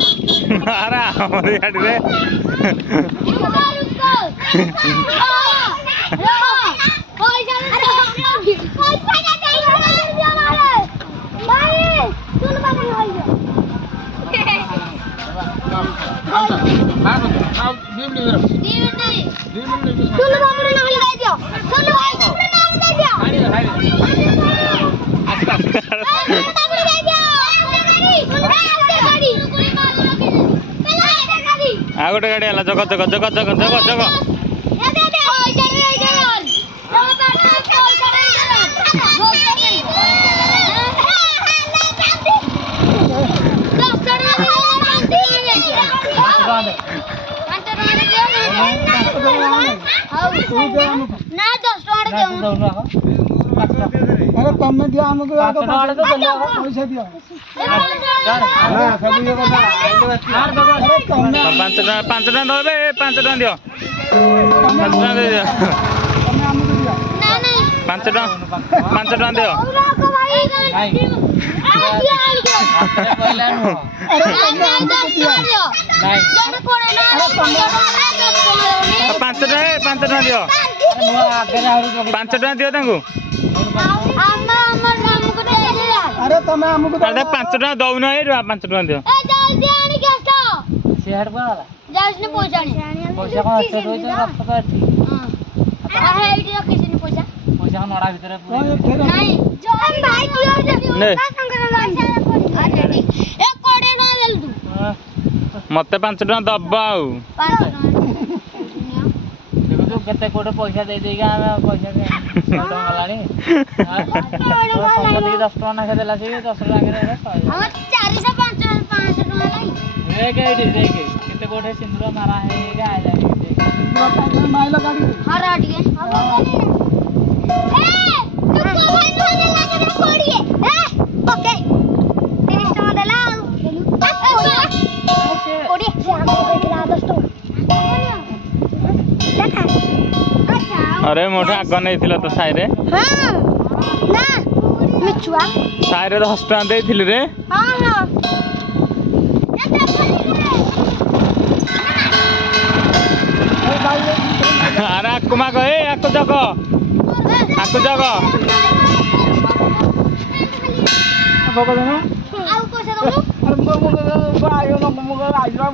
अरे हमारे गाड़ी रे आ गोटे गाड़ी है जग जग जग जग जग जग अरे तुमने दिया हमको पैसा दिया पाँच टका दे 5 टका दियो 5 टका दियो पाँच टका दियो 5 टका दियो तांको अरे तुम हमको 5 टका दौन 5 टका दियो मत 5 टका दब केते कोटे पैसा दे देगा पैसा दे गलानी समझ 10 टका ना देला से 10 टका रे हम 400 500 टका नहीं एक एडी देख केते कोटे सिंदूर मारा है गा आला माइला गाड़ी हां हट गए ए तू को भाई न देला के पड़िए ए ओके 30 टका देला कोड़ी से हमको देला 10 टका अरे मोटा आग नहीं तो साई रे हां ना मिचुआ साई रे 10 टका देथिल रे हां हां अरे आकु मा गए आकु जग भोग देना आउ पैसा दऊ अरे मो आयो न मो आइरा